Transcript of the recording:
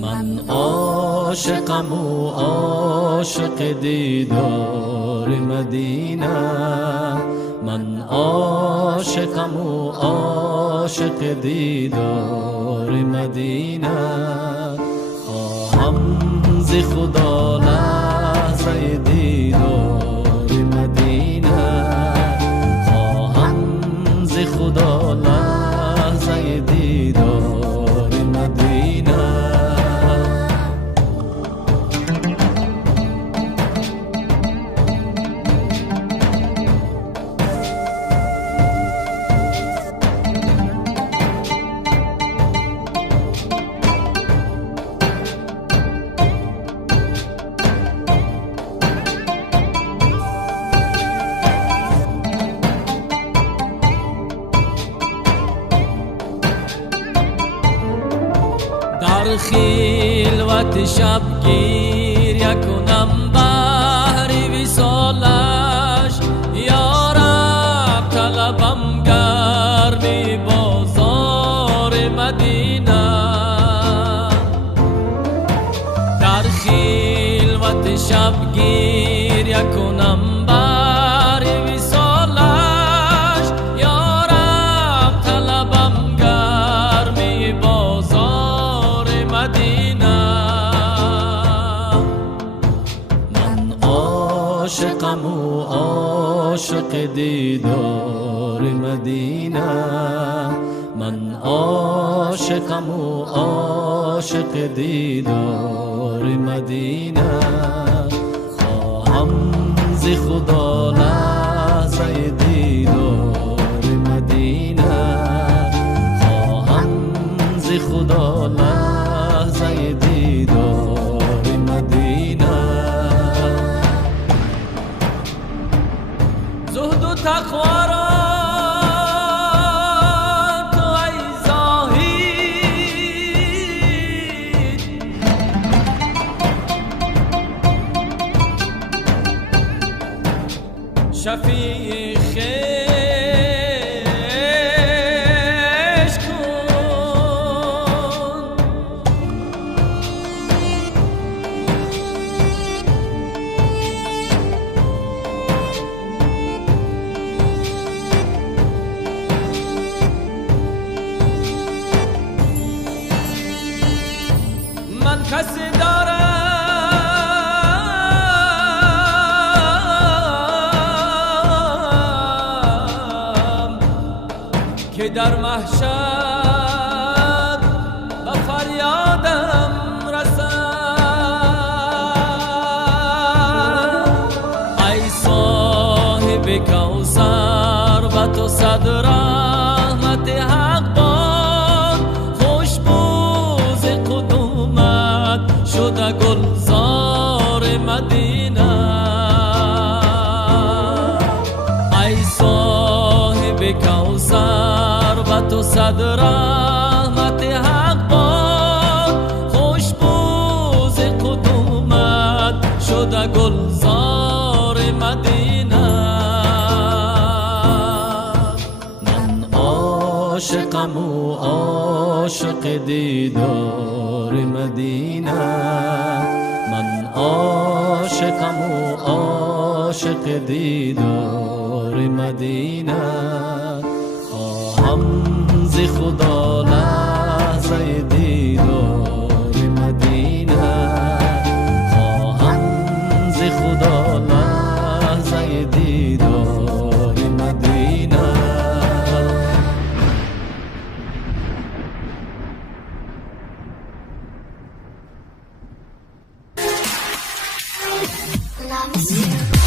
من عاشقم و عاشق دیدار مدینه، من عاشقم و عاشق دیدار مدینه. خواهم ز خدا لحظه دیدار مدینه، خواهم ز خدا لحظه دیدار مدینه. در خلوت شبگیر کنم بهر وصالش، یا رب طلبم گرمی بازار مدینه. در خلوت شبگیر کنم بهر وصالش، یا رب طلبم گرمی بازار مدینه. من عاشقم و عاشق دیدار مدینه، من عاشقم و عاشق دیدار مدینه. خواهم ز خدا لحظه دیدار مدینه، خواهم ز خدا لحظه دیدار مدینه. زهد و تقوا را تو ای زاهد، شفیع خیش کن. من کسی دارم که در محشر به فریادم رسد. ای صاحب کوثر و تو صد رحمت حق باد، خوشبوز قدومت شده گلزار مدینه. ای صاحب کوثر و تو صد رحمت حق باد، خوشبوز قدومت شده گلزار مدینه. من عاشقم و عاشق دیدار مدینه، من عاشقم و عاشق دیدار مدینه. خواهم ز خدا لحظه دیدار مدینه، خواهم ز خدا لحظه دیدار مدینه. Love is you.